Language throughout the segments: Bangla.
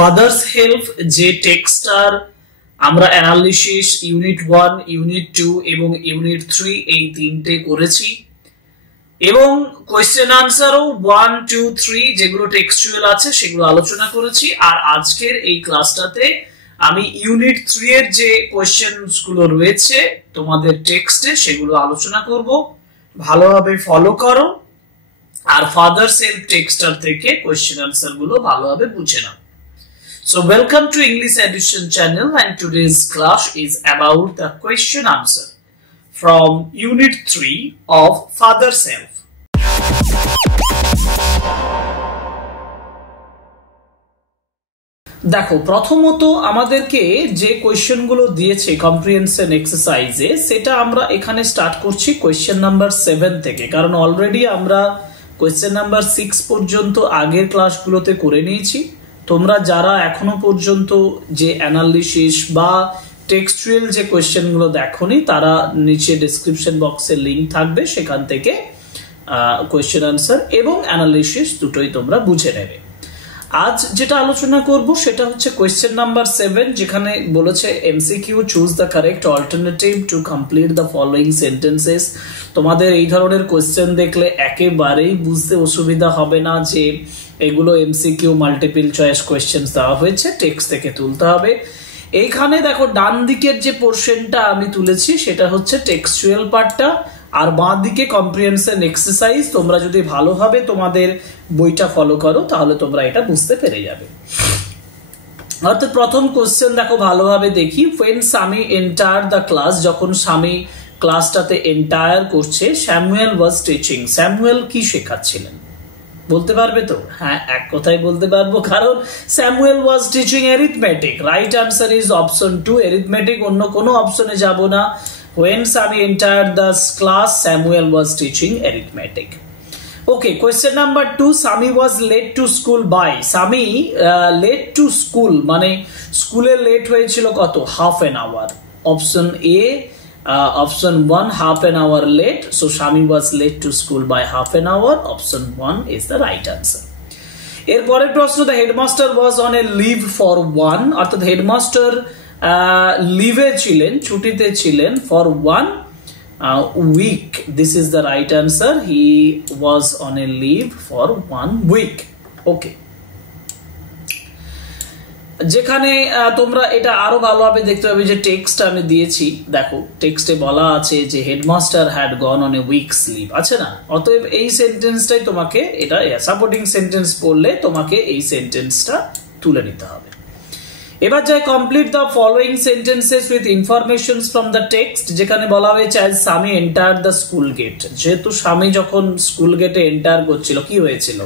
ফাদার্স হেল্প যে টেক্সটার আমরা অ্যানালিসিস ইউনিট 1, ইউনিট 2 এবং ইউনিট 3 এই তিনটে করেছি এবং কোয়েশ্চেন আনসারও 1, 2, 3 যেগুলো টেক্সচুয়াল আছে সেগুলো আলোচনা করেছি। আর আজকের এই ক্লাসটাতে আমি ইউনিট 3 এর যে কোয়েশ্চেনস গুলো রয়েছে তোমাদের টেক্সটে সেগুলো আলোচনা করব, ভালোভাবে ফলো করো আর ফাদার্স হেল্প টেক্সটার থেকে কোয়েশ্চেন আনসার গুলো ভালোভাবে বুঝে নাও। So welcome to English Edition channel, and today's class is about the question answer from unit 3 of father's help. দেখো, প্রথমত আমাদেরকে যে কোয়েশ্চেন গুলো দিয়েছে কম্প্রিহেনশন এক্সারসাইজে সেটা আমরা এখানে স্টার্ট করছি কোয়েশ্চেন নাম্বার 7 থেকে, কারণ অলরেডি আমরা কোয়েশ্চেন নাম্বার 6 পর্যন্ত আগের ক্লাসগুলোতে করে নিয়েছি। তোমরা যারা এখনো পর্যন্ত যে অ্যানালিসিস বা টেক্সচুয়াল যে কোয়েশ্চেনগুলো দেখোনি তারা নিচে ডেসক্রিপশন বক্সে লিংক থাকবে, সেখান থেকে কোয়েশ্চেন আনসার এবং অ্যানালিসিস দুটোই তোমরা বুঝে নেবে। আজ যেটা আলোচনা করব সেটা হচ্ছে কোয়েশ্চেন নাম্বার 7, যেখানে বলেছে MCQ choose the correct alternative to complete the following sentences. তোমাদের এই ধরনের কোয়েশ্চেন দেখলে একেবারেই বুঝতে অসুবিধা হবে না যে এগুলো এমসিকিউ মাল্টিপল চয়েস কোয়েশ্চেন দেওয়া হয়েছে, টেক্সট থেকে তুলতে হবে। এইখানে দেখো ডান দিকের যে পোর্শনটা আমি তুলেছি সেটা হচ্ছে টেক্সচুয়াল পার্টটা, আর বাঁ দিকে কম্প্রিহেনশন এক্সারসাইজ। তোমরা যদি ভালোভাবে তোমাদের বইটা ফলো করো তাহলে তোমরা এটা বুঝতে পেরে যাবে। অর্থাৎ প্রথম কোশ্চেন দেখো ভালোভাবে দেখি, when স্বামী এন্টার দ্য ক্লাস, যখন স্বামী ক্লাসটাতে এন্টায়ার করছে, স্যামুয়েল ওয়াজ টিচিং। স্যামুয়েল কি শেখাচ্ছিলেন বলতে পারবে তো? হ্যাঁ, এক কথাই বলতে পারবো, কারণ Samuel was teaching arithmetic. Right answer is option 2 arithmetic, অন্য কোনো অপশনে যাব না। When Sami entered the class, Samuel was teaching arithmetic. Okay, question number 2. Sami was late to school by. Sami late to school মানে স্কুলে লেট হয়েছিল কত? Half an hour. Option A, option 1 half an hour late. So Sami was late to school by half an hour. Option 1 is the right answer. এরপরের প্রশ্ন, the headmaster was on a leave for 1, অর্থাৎ হেডমাস্টার লিভে ছিলেন, ছুটিতে ছিলেন for 1 week. This is the right answer. He was on a leave for 1 week. Okay. যেখানে তোমরা এটা আরো ভালোভাবে দেখতে পাবে যে টেক্সট আমি দিয়েছি। দেখো টেক্সটে বলা আছে যে headmaster had gone on a week's leave, আছে না? অতএব এই সেন্টেন্সটাই তোমাকে, এটা সাপোর্টিং সেন্টেন্স পড়লে তোমাকে এই সেন্টেন্সটা তুলে নিতে হবে। এবার যাই complete the following sentences with informations from the text, যেখানে বলা হয়েছে অ্যাজ স্বামী এন্টার দ্য স্কুল গেট। যেহেতু স্বামী যখন স্কুল গেটে এন্টার করছিল কি হয়েছিল?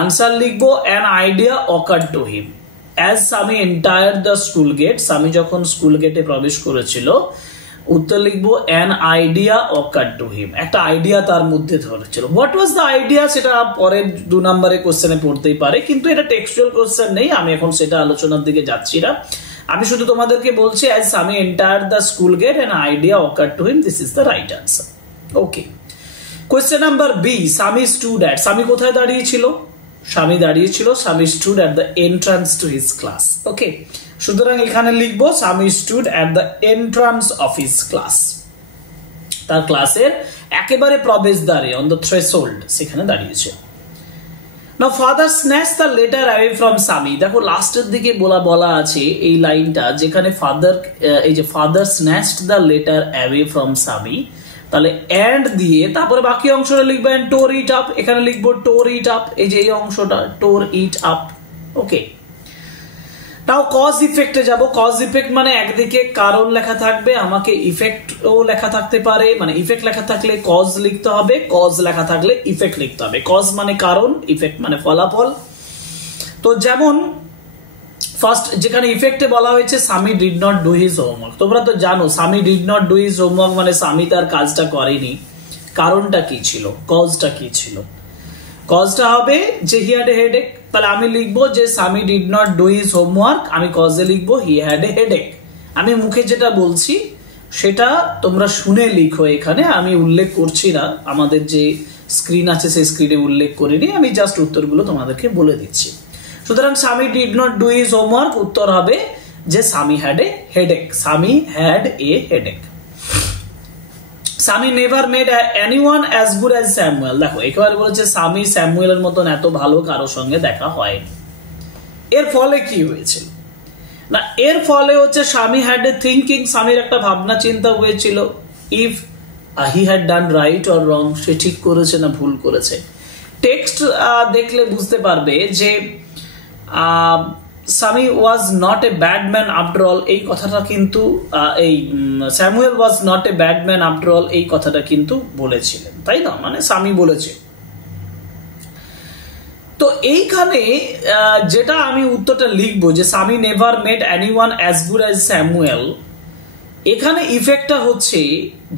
আনসার লিখবো an idea occur to him. As Swami enters the school gate, স্বামী যখন স্কুল গেটে প্রবেশ করেছিল, উত্তর লিখবো অ্যান আইডিয়া অকার টু হিম, একটা আইডিয়া তার মধ্যে ধরেছিল। হোয়াট ওয়াজ দ্য আইডিয়া সেটা পরের 2 নম্বরের কোশ্চেনে পড়তেই পারে, কিন্তু এটা টেক্সচুয়াল কোশ্চেন নেই, আমি এখন সেটা আলোচনার দিকে যাচ্ছি না। আমি শুধু তোমাদেরকে বলছি as Swami enters the school gate an idea occur to him, this is the right answer. Okay, question number B, Swami stood at. Swami কোথায় দাঁড়িয়েছিল? স্বামী দাঁড়িয়েছিল, Swami stood at the entrance to his class. Okay, সুতরাং এখানে লিখবো Swami stood at the entrance of his class, তার ক্লাসের একেবারে প্রবেশদ্বারে, অন দ্য থ্রেশহোল্ড, সেখানে দাঁড়িয়েছে। Now father snatch the letter away from Swami. দেখো লাস্টের দিকে বলা আছে এই লাইনটা, যেখানে ফাদার, এই যে father snatched the letter away from স্বামী, তাহলে এন্ড দিয়ে তারপরে বাকি অংশটা লিখবেন টোর ইট আপ। এখানে লিখবো টোর ইট আপ, এই যে এই অংশটা টোর it up. Okay, now cause ইফেক্টে যাব। কজ ইফেক্ট মানে একদিকে কারণ লেখা থাকবে, আমাকে ইফেক্টও লেখা থাকতে পারে, মানে ইফেক্ট লেখা থাকলে কজ লিখতে হবে, কজ লেখা থাকলে ইফেক্ট লিখতে হবে। কজ মানে কারণ, ইফেক্ট মানে ফলাফল। তো যেমন ফার্স্ট যেখানে ইফেক্টে বলা হয়েছে স্বামী did not do his homework, তোমরা তো জানো স্বামী did not do his homework মানে স্বামী তার কাজটা করেনি। কারণটা কি ছিল? কজটা কি ছিল? কজটা হবে যে হি হ্যাড এ হেডেক, তাহলে আমি লিখবো যে স্বামী did not do his homework, আমি কজে লিখবো হি হ্যাড এ হেডেক। আমি মুখে যেটা বলছি সেটা তোমরা শুনে লিখো, এখানে আমি উল্লেখ করছি না, আমাদের যে স্ক্রিন আছে সেই স্ক্রিনে উল্লেখ করিনি, আমি জাস্ট উত্তরগুলো তোমাদেরকে বলে দিচ্ছি। সুতরাং স্বামী did not do his homework, উত্তর হবে যে স্বামী হ্যাড এ হেডেক, স্বামী হ্যাড এ হেডেক। স্বামী never made anyone as good as Samuel. দেখো একেবারে বলেছে স্বামী স্যামুয়েলের মতন এত ভালো কারো সঙ্গে দেখা হয়নি। এর ফলে কি হয়েছিল না, এর ফলে হচ্ছে স্বামী হ্যাড এ থিঙ্কিং, স্বামীর একটা ভাবনা চিন্তা হয়েছিল, if he had done right or wrong, সে ঠিক করেছে না ভুল করেছে। টেক্সট দেখলে বুঝতে পারবে যে স্বামী was not a bad man after all, এই কথাটা কিন্তু এই Samuel was not a bad man after all এই কথাটা কিন্তু বলেছিলেন, তাই না, মানে স্বামী বলেছে। তো এইখানে যেটা আমি উত্তরটা লিখবো যে স্বামী never made anyone as good as Samuel, এখানে ইফেক্টটা হচ্ছে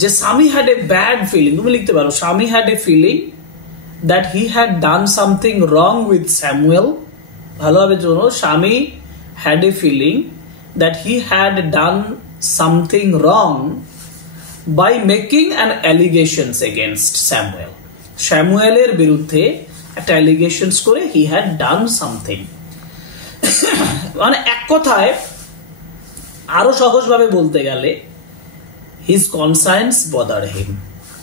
যে স্বামী হ্যাড এ ব্যাড ফিলিং। তুমি লিখতে পারো Swami had a feeling that he had done something wrong with Samuel. ভালোভাবে শোনো, Swami had a feeling that he had done something wrong by making an allegations against Samuel. স্যামুয়েলের বিরুদ্ধে একটা অ্যালিগেশনস করে হি হ্যাড ডান সামথিং। মানে এক কথায় আরো সহজভাবে বলতে গেলে হিজ কনসায়েন্স বদার হিম,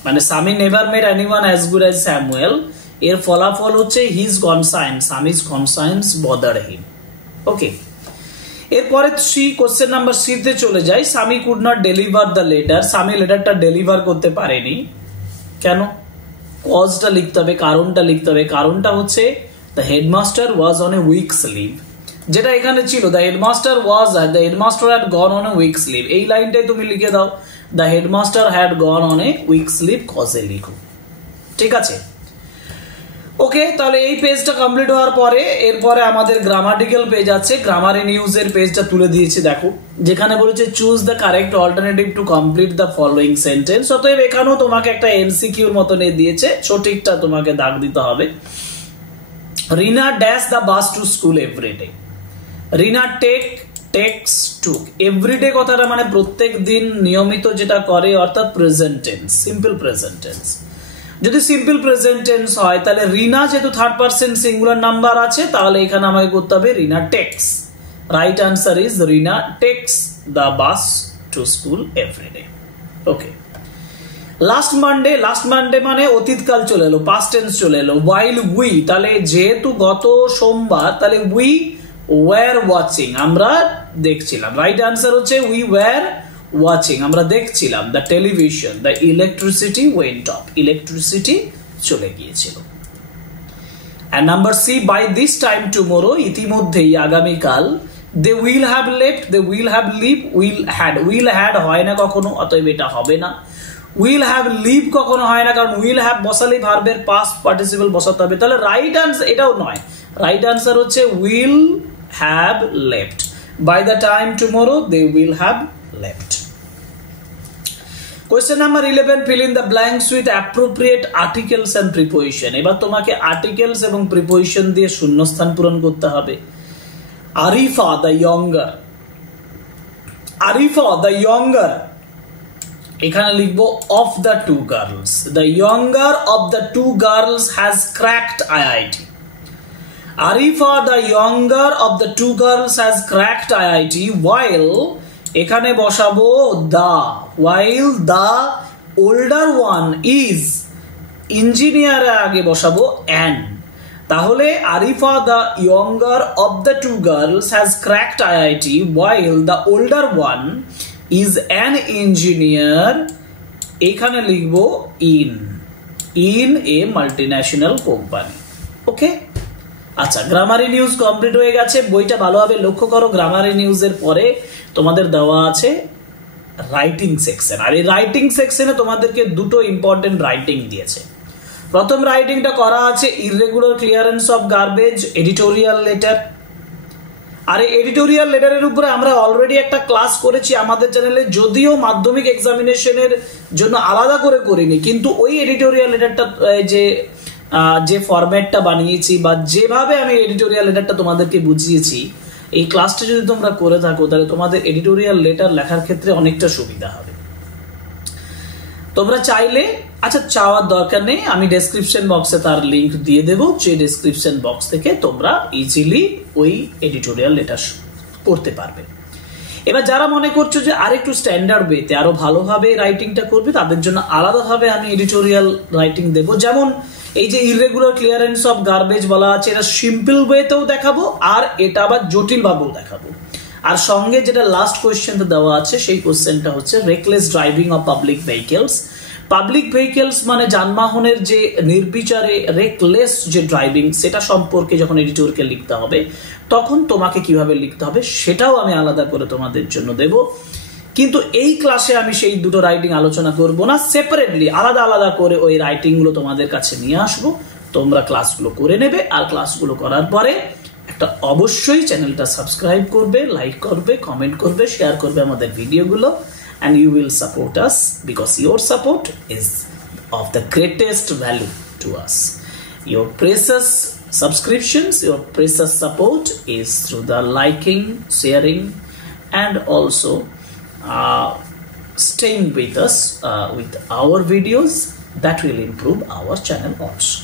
মানে Swami never made anyone as good as Samuel, এর ফলাফল হচ্ছে his conscience, Swami's conscience bother him. Okay, এরপরে কোশ্চেন নাম্বার সি তে চলে যাই। Swami could not deliver the letter, Swami লেটারটা ডেলিভার করতে পারেনি কেন? কজটা লিখতে হবে, কারণটা লিখতে হবে। কারণটা হচ্ছে the headmaster was on a week's leave, যেটা এখানে ছিল the headmaster had gone on a week's leave, এই লাইনটাই তুমি লিখে দাও the headmaster had gone on a week's leave, কজে লিখো, ঠিক আছে। ওকে, তাহলে এই পেজটা কমপ্লিট হওয়ার পরে এরপরে আমাদের গ্রামাটিক্যাল পেজ আছে। গ্রামারি নিউজ এর পেজটা তুলে দিয়েছি, দেখো, যেখানে বলেছে choose the correct alternative to complete the following sentence. অতএব এখানেও তোমাকে একটা এমসিকিউর মতন দিয়েছে, সঠিকটা তোমাকে দাগ দিতে হবে। Rina dash the bus to school every day. Rina takes took. Every day কথাটা মানে প্রত্যেক দিন নিয়মিত যেটা করে, অর্থাৎ present tense, simple present tense. যদি সিম্পল প্রেজেন্ট টেন্স হয় তাহলে রিনা যেহেতু থার্ড পারসন সিঙ্গুলার নাম্বার আছে, তাহলে এখানে আমাকে করতে হবে Rina takes. Right answer is Rina takes the bus to school every day. Okay, last Monday মানে অতীতকাল চলে এলো, পাস্ট টেন্স চলে এলো। ওয়াইল উই, তাহলে যেহেতু গত সোমবার, তাহলে উই ওয়ার ওয়াচিং, আমরা দেখছিলাম। রাইট আনসার হচ্ছে উই ওয়ার ওয়াচিং, আমরা দেখছিলাম। The television, the electricity went of, electricity চলে গিয়েছিল। And number C, by this time tomorrow, ইতিমধ্যেই আগামীকাল। They will have left, they will have leave, will had হয় না কখনো, অতএব এটা হবে না। will have leave কখনো হয় না, কারণ will have বসালে ভার্বের past participle বসাতে হবে। তাহলে রাইট আনসার এটাও নয়, রাইট আনসার হচ্ছে will have left. By the time tomorrow, they will have left. Question number 11, fill in the blanks with appropriate articles and preposition. এবার তোমাকে আর্টিকেলস এবং প্রিপোজিশন দিয়ে শূন্যস্থান পূরণ করতে হবে। Arifa the younger, Arifa the younger, এখানে লিখবো of the two girls. The younger of the two girls has cracked IIT. Arifa the younger of the two girls has cracked IIT, while এখানে বসাবো the, while the older one is, engineer আগে বসাবো an। তাহলে Arifa the younger of the two girls has cracked IIT, while the older one is an engineer, এখানে লিখবো in a multinational company। ওকে, আচ্ছা, গ্রামারি নিউজ কমপ্লিট হয়ে গেছে। বইটা ভালোভাবে লক্ষ্য করো, গ্রামারি নিউজের পরে তোমাদের দেওয়া আছে রাইটিং সেকশন, আর এই রাইটিং সেকশনে তোমাদেরকে দুটো ইম্পর্টেন্ট রাইটিং দিয়েছে। প্রথম রাইটিংটা করা আছে irregular clearance of garbage, editorial letter. আর এই এডিটোরিয়াল লেটারের উপরে আমরা অলরেডি একটা ক্লাস করেছি আমাদের চ্যানেলে, যদিও মাধ্যমিক এক্সামিনেশনের জন্য আলাদা করে করিনি, কিন্তু ওই এডিটোরিয়াল লেটারটা যে ফরম্যাটটা বানিয়েছি বা যেভাবে আমি এডিটোরিয়াল লেটারটা তোমাদেরকে বুঝিয়েছি, এই ক্লাসটা যদি তোমরা করে থাকো তাহলে তোমাদের এডিটোরিয়াল লেটার লেখার ক্ষেত্রে অনেকটা সুবিধা হবে। তোমরা চাইলে আচ্ছা, চাওয়ার দরকার নেই, আমি ডেসক্রিপশন বক্সে তার লিংক দিয়ে দেবো, যে ডেসক্রিপশন বক্স থেকে তোমরা ইজিলি ওই এডিটোরিয়াল লেটার পড়তে পারবে। এবার যারা মনে করছো যে আরেকটু স্ট্যান্ডার্ড ওয়েতে আরো ভালোভাবে রাইটিংটা করবে, তাদের জন্য আলাদাভাবে আমি এডিটোরিয়াল রাইটিং দেবো। যেমন এই যে ইররেগুলার ক্লিয়ারেন্স অফ গার্বেজ বলা আছে, এটা সিম্পল ওয়েতেও দেখাবো, আর এটা আবার জটিল ভাবেও দেখাবো। আর সঙ্গে যেটা লাস্ট কোয়েশ্চেনটা দেওয়া আছে, সেই কোয়েশ্চেনটা হচ্ছে reckless driving of public vehicles. Public vehicles মানে যানবাহনের যে নির্বিচারে রেকলেস যে ড্রাইভিং, সেটা সম্পর্কে যখন এডিটরকে লিখতে হবে, তখন তোমাকে কিভাবে লিখতে হবে সেটাও আমি আলাদা করে তোমাদের জন্য দেব। কিন্তু এই ক্লাসে আমি সেই দুটো রাইটিং আলোচনা করব না, সেপারেটলি আলাদা আলাদা করে ওই রাইটিং গুলো তোমাদের কাছে নিয়ে আসবো। তোমরা ক্লাসগুলো করে নেবে, আর ক্লাসগুলো করার পরে একটা অবশ্যই চ্যানেলটা সাবস্ক্রাইব করবে, লাইক করবে, কমেন্ট করবে, শেয়ার করবে আমাদের ভিডিওগুলো, and you will support us because your support is of the greatest value to us. Your precious subscriptions, your precious support is through the liking, sharing, and also staying with us with our videos that will improve our channel also.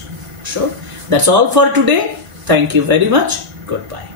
Sure. That's all for today. Thank you very much. Goodbye.